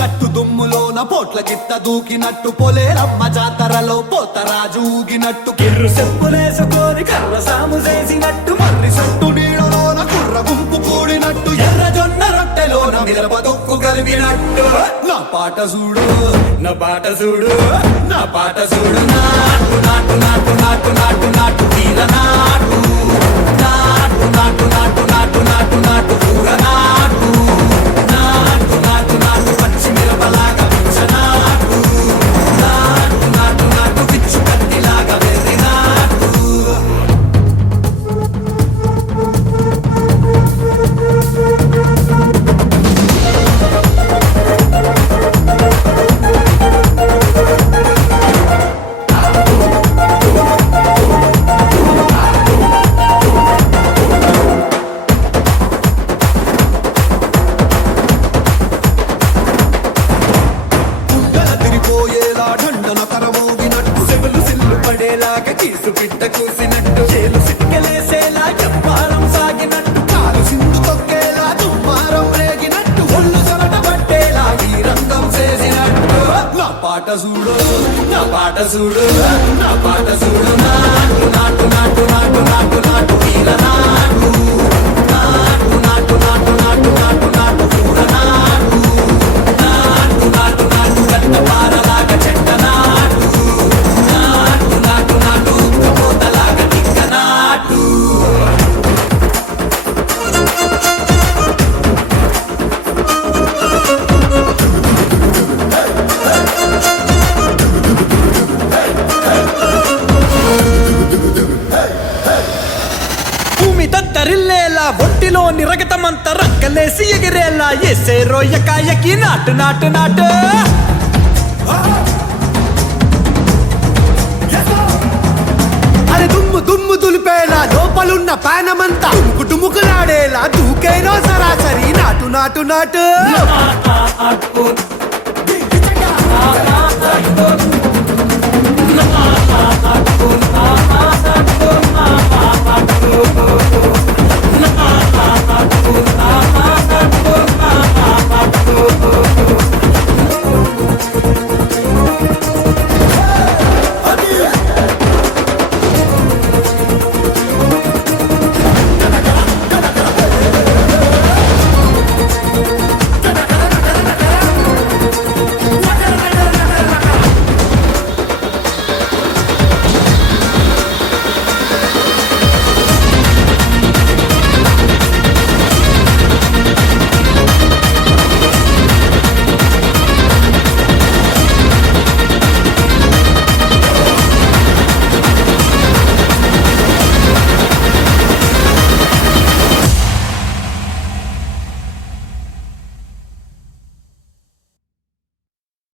గట్టు దుమ్ములోన పోట్ల గిత్త దూకినట్టు పొలేరమ్మ జాతరలో పోతరాజు ఊగినట్టు కిర్రు చెప్పులేసుకొని కర్ర సాము చేసినట్టు మర్రి సట్టు నీడలోన కుర్ర గుంపు కూడినట్టు ఎర్ర జొన్న రొట్టెలోన మిరప దొక్కు కలిపినట్టు నా పాట చూడు నా పాట చూడు నా పాట చూడు నాటు నాటు నాటు నాటు నాటు నాటు తీర నాటు నాటు నాటు నాటు నాటు నాటు నాటు కూర నాటు నాటు నాటు నాటు పచ్చి మిరపలాగా పిచ్చ నాటు నాటు నాటు నాటు పిచ్చు కత్తిలాగా వెర్రి నాటు కీసు పిట్ట కూసినట్టు చేలు సిక్కలేసేలా చెప్పారం సాగినట్టు కాలు సింధు తొక్కేలా దుమ్మారం రేగినట్టు ఒళ్ళు చెమట పట్టేలా ఈ రంగం చేసినట్టు నా పాట చూడు నా పాట చూడు నా పాట చూడు నాటు నాటు నాటు నాటు నాటు నాటు వీర నాటు నాటు నాటు నాటు నాటు నాటు నాటు కూర నాటు నాటు నాటు నాటు గట్ట పారలాగా చెట్ట నాటు నాటు నాటు నాటు ఉక్కపోతలాగా టిక్క నాటు భూమి దద్దరిల్లేలా ఒంటిలో నిరగతమంత రక్కలేసి ఎగిరేలా ఎసే రోయకాయకి నాటు నాటు నాటు అరే దుమ్ము దుమ్ము దులిపేలా లోపలున్న పానమంతా టుముకులాడేలా దూకేనో సరాసరి నాటు నాటు నాటు